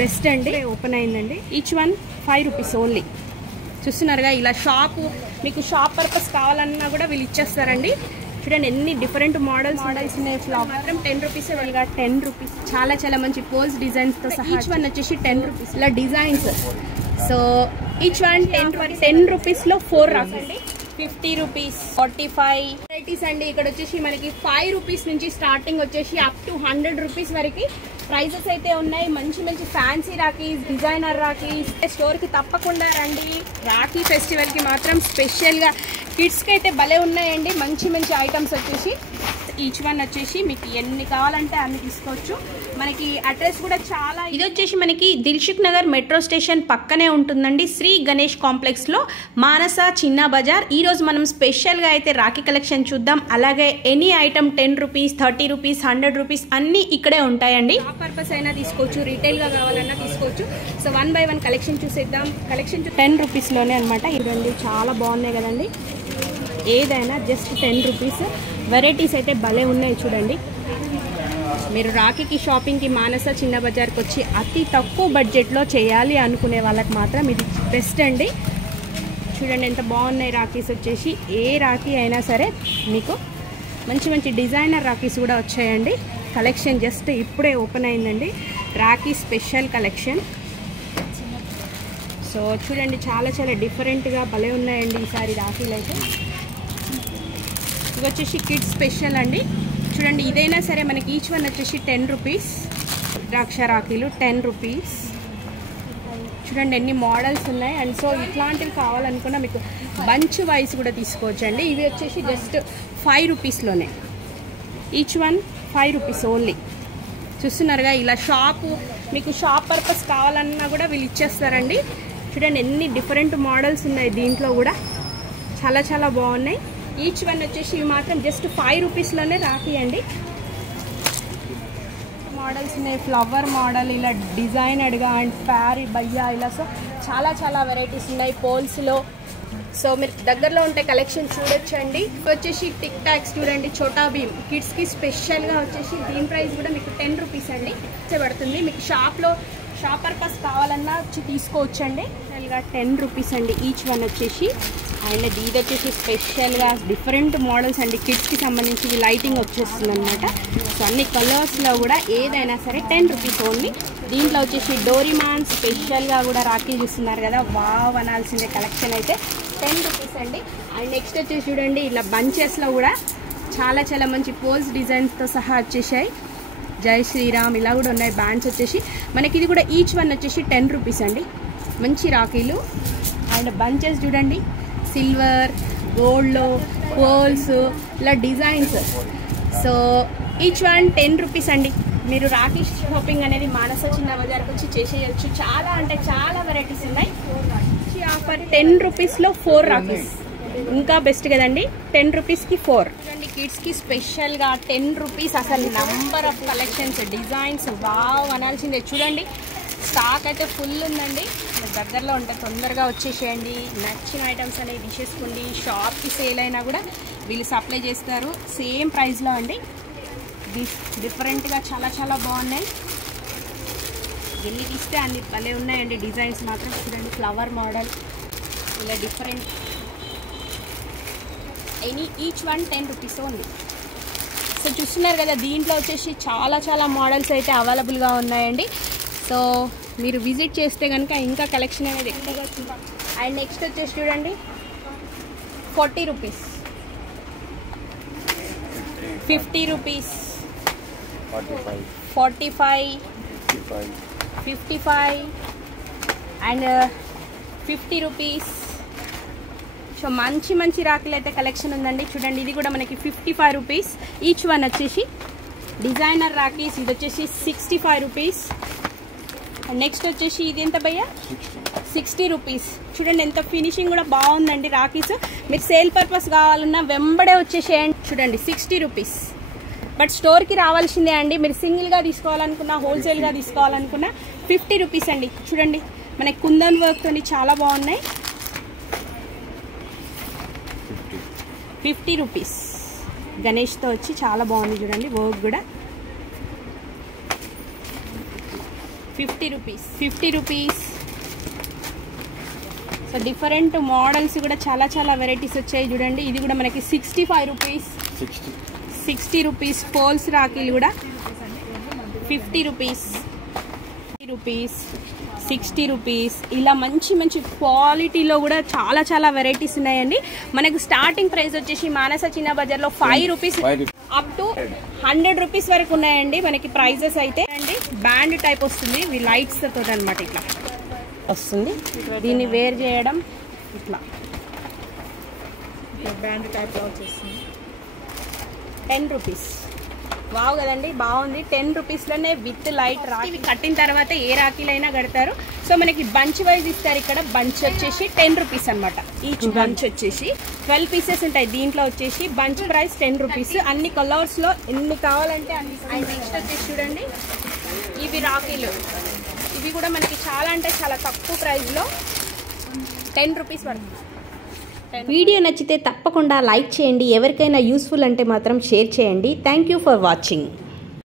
Best అండి. Open అయిందండి. Each one 5 rupees only. చూస్తున్నారుగా, ఇలా షాపు మీకు షాప్ పర్పస్ కావాలన్నా కూడా వీళ్ళు ఇచ్చేస్తారండి. చూడండి ఎన్ని డిఫరెంట్ మోడల్స్ ఉన్నాయి. ఫ్లవర్ మాత్రం 10 రూపీస్. వీళ్ళగా 10 రూపీస్ చాలా మంచి పోల్స్ డిజైన్స్తో సహా. ఈచ్ వన్ వచ్చేసి 10 రూపీస్ ఇలా డిజైన్స్. సో ఈచ్ వన్ 10 రూపీస్లో 4 రాకండి. 50 రూపీస్, 45 వెరైటీస్ అండి. ఇక్కడ వచ్చేసి మనకి 5 రూపీస్ నుంచి స్టార్టింగ్ వచ్చేసి అప్ టు 100 రూపీస్ వరకు ప్రైజెస్ అయితే ఉన్నాయి. మంచి ఫ్యాన్సీ రాఖీస్, డిజైనర్ రాఖీస్. స్టోర్కి తప్పకుండా రండి. రాఖీ ఫెస్టివల్కి మాత్రం స్పెషల్గా కిడ్స్కి అయితే భలే ఉన్నాయండి. మంచి ఐటమ్స్ వచ్చేసి ఈచ్ వన్ వచ్చేసి మీకు ఎన్ని కావాలంటే అన్ని తీసుకోవచ్చు. మనకి అడ్రస్ కూడా చాలా, ఇది వచ్చేసి మనకి దిల్సుఖ్ నగర్ మెట్రో స్టేషన్ పక్కనే ఉంటుందండి. శ్రీ గణేష్ కాంప్లెక్స్లో మానస చిన్న బజార్. ఈరోజు మనం స్పెషల్గా అయితే రాఖీ కలెక్షన్ చూద్దాం. అలాగే any item 10 rupees, 30 rupees, 100 rupees అన్నీ ఇక్కడే ఉంటాయండి. షాప్ పర్పస్ అయినా తీసుకోవచ్చు, రీటైల్గా కావాలన్నా తీసుకోవచ్చు. సో 1 బై 1 కలెక్షన్ చూసేద్దాం. కలెక్షన్ 10 రూపీస్లోనే అనమాట. ఇదండి చాలా బాగున్నాయి కదండి. ఏదైనా జస్ట్ 10 రూపీస్. వెరైటీస్ అయితే భలే ఉన్నాయి చూడండి. మీరు రాఖీకి షాపింగ్కి మానస చిన్న బజార్కి వచ్చి అతి తక్కువ బడ్జెట్లో చేయాలి అనుకునే వాళ్ళకి మాత్రం ఇది బెస్ట్ అండి. చూడండి ఎంత బాగున్నాయి రాఖీస్ వచ్చేసి. ఏ రాఖీ అయినా సరే మీకు మంచి డిజైనర్ రాఖీస్ కూడా వచ్చాయండి. కలెక్షన్ జస్ట్ ఇప్పుడే ఓపెన్ అయిందండి. Rakhi special collection. సో చూడండి చాలా డిఫరెంట్గా భలే ఉన్నాయండి ఈసారి రాఖీలు అయితే. ఇది వచ్చేసి కిడ్స్ స్పెషల్ అండి. చూడండి ఇదైనా సరే మనకి ఈచ్ వన్ వచ్చేసి 10 రూపీస్. ద్రాక్ష రాఖీలు 10 రూపీస్. చూడండి ఎన్ని మోడల్స్ ఉన్నాయి. అండ్ సో ఇట్లాంటివి కావాలనుకున్నా మీకు బంచ్ వైస్ కూడా తీసుకోవచ్చు అండి. ఇవి వచ్చేసి జస్ట్ 5 రూపీస్లోనే. Each one 5 rupees only. చూస్తున్నారుగా, ఇలా షాపు మీకు షాప్ పర్పస్ కావాలన్నా కూడా వీళ్ళు ఇచ్చేస్తారండి. చూడండి ఎన్ని డిఫరెంట్ మోడల్స్ ఉన్నాయి. దీంట్లో కూడా చాలా బాగున్నాయి. ఈచ్ వన్ వచ్చేసి ఇవి మాత్రం జస్ట్ 5 రూపీస్లోనే రాఖీ అండి. మోడల్స్ ఉన్నాయి. ఫ్లవర్ మోడల్ ఇలా డిజైనర్గా అండ్ ప్యారీ బయ్యా ఇలా. సో చాలా వెరైటీస్ ఉన్నాయి పోల్స్లో. సో మీరు దగ్గరలో ఉంటే కలెక్షన్ చూడొచ్చండి. వచ్చేసి టిక్ టాక్స్ చూడండి, చోటా భీమ్ కిడ్స్కి స్పెషల్గా వచ్చేసి దీని ప్రైస్ కూడా మీకు 10 రూపీస్ అండి పడుతుంది. మీకు షాప్ పర్పస్ కావాలన్నా వచ్చి తీసుకోవచ్చండి. స్పెషల్గా 10 రూపీస్ అండి ఈచ్ వన్ వచ్చేసి. అండ్ ఇది వచ్చేసి స్పెషల్గా డిఫరెంట్ మోడల్స్ అండి. కిడ్స్కి సంబంధించి లైటింగ్ వచ్చేస్తుంది అనమాట. సో అన్ని కలర్స్లో కూడా ఏదైనా సరే 10 రూపీస్ ఓన్లీ. దీంట్లో వచ్చేసి డోరీమాన్ స్పెషల్గా కూడా రాఖీ చూస్తున్నారు కదా, వావ్ అనాల్సిందే కలెక్షన్ అయితే 10 రూపీస్ అండి. అండ్ నెక్స్ట్ వచ్చేసి చూడండి ఇలా బంచెస్లో కూడా చాలా మంచి పోల్స్ డిజైన్స్తో సహా వచ్చేసాయి. జై శ్రీరామ్ ఇలా కూడా ఉన్నాయి. బ్యాండ్స్ వచ్చేసి మనకి ఇది కూడా ఈచ్ వన్ వచ్చేసి 10 రూపీస్ అండి. మంచి రాఖీలు. అండ్ బంచెస్ చూడండి, సిల్వర్, గోల్డ్లో పోల్స్ ఇలా designs. So each one 10 rupees అండి. మీరు రాఖీ షాపింగ్ అనేది మానస చిన్న బజార్కి వచ్చి చేసేయచ్చు. చాలా వెరైటీస్ ఉన్నాయి. ఆఫర్ 10 రూపీస్లో 4 రాఖీస్. ఇంకా బెస్ట్ కదండి. 10 రూపీస్కి 4. చూడండి కిడ్స్కి స్పెషల్గా 10 రూపీస్. అసలు number of collections, designs wow అనాల్సిందే. చూడండి స్టాక్ అయితే ఫుల్ ఉందండి. దగ్గరలో ఉంటే తొందరగా వచ్చేసేయండి. నచ్చిన ఐటమ్స్ అనేవి తీసేసుకోండి. షాప్కి సేల్ అయినా కూడా వీళ్ళు సప్లై చేస్తారు సేమ్ ప్రైస్లో అండి. డిఫరెంట్గా చాలా బాగున్నాయి. ఎన్ని తీస్తే అన్ని భలే ఉన్నాయండి. డిజైన్స్ మాత్రం చూడండి, ఫ్లవర్ మోడల్ ఇలా different. Each one 10 rupees only. So చూస్తున్నారు కదా, దీంట్లో వచ్చేసి చాలా మోడల్స్ అయితే అవైలబుల్గా ఉన్నాయండి. సో మీరు విజిట్ చేస్తే కనుక ఇంకా కలెక్షన్ అనేది ఎక్కువగా చూద్దాం. అండ్ నెక్స్ట్ వచ్చేసి చూడండి 40 rupees, 50 rupees, 45, 55 and 50 rupees. So మంచి రాఖీలు అయితే కలెక్షన్ ఉందండి. చూడండి ఇది కూడా మనకి 55 రూపీస్ ఈచ్ వన్ వచ్చేసి. డిజైనర్ రాఖీస్ ఇది వచ్చేసి 65 రూపీస్. నెక్స్ట్ వచ్చేసి ఇది ఎంత భయ్యా, 60 రూపీస్. చూడండి ఎంత ఫినిషింగ్ కూడా బాగుందండి రాఖీస్. మీరు సేల్ పర్పస్ కావాలన్నా వెంబడే వచ్చేసేయండి. చూడండి 60 రూపీస్. బట్ స్టోర్కి రావాల్సిందే అండి. మీరు సింగిల్గా తీసుకోవాలనుకున్నా, హోల్సేల్గా తీసుకోవాలనుకున్నా 50 రూపీస్ అండి. చూడండి మనకి కుందన్ వర్క్తో చాలా బాగున్నాయి. 50 రూపీస్. గణేష్తో వచ్చి చాలా బాగుంది చూడండి వర్క్ కూడా. 50 రూపీస్. సో డిఫరెంట్ మోడల్స్ కూడా చాలా వెరైటీస్ వచ్చాయి చూడండి. ఇది కూడా మనకి 65 రూపీస్. 60 రూపీస్. పోల్స్ రాఖీలు కూడా 50 రూపీస్, 60 రూపీస్. ఇలా మంచి క్వాలిటీలో కూడా చాలా వెరైటీస్ ఉన్నాయండి. మనకు స్టార్టింగ్ ప్రైస్ వచ్చేసి మానస చిన్న బజార్లో 5 రూపీస్ అప్ టు 100 రూపీస్ వరకు ఉన్నాయండి మనకి ప్రైజెస్ అయితే. అండి బ్యాండ్ టైప్ వస్తుంది, ఇవి లైట్స్ తోటి అనమాట ఇట్లా వస్తుంది. దీన్ని వేర్ చేయడం ఇట్లా బ్యాండ్ టైప్లో వచ్చేస్తుంది. 10 రూపీస్. వావ్ కదండి, బాగుంది. 10 రూపీస్లోనే విత్ లైట్ రాఖీ. కట్టిన తర్వాత ఏ రాఖీలైనా కడతారు. సో మనకి బంచ్ వైజ్ ఇస్తారు. ఇక్కడ బంచ్ వచ్చేసి 10 రూపీస్ అనమాట. ఈచ్ బంచ్ వచ్చేసి 12 పీసెస్ ఉంటాయి. దీంట్లో వచ్చేసి బంచ్ ప్రైస్ 10 రూపీస్. అన్ని కలర్స్లో ఎన్ని కావాలంటే అన్ని. నెక్స్ట్ వచ్చేసి చూడండి ఇవి రాఖీలు. ఇవి కూడా మనకి చాలా తక్కువ ప్రైస్లో 10 రూపీస్ పడుతుంది. వీడియో నచ్చితే తప్పకుండా లైక్ చేయండి. ఎవరికైనా యూస్ఫుల్ అంటే మాత్రం షేర్ చేయండి. Thank you for watching.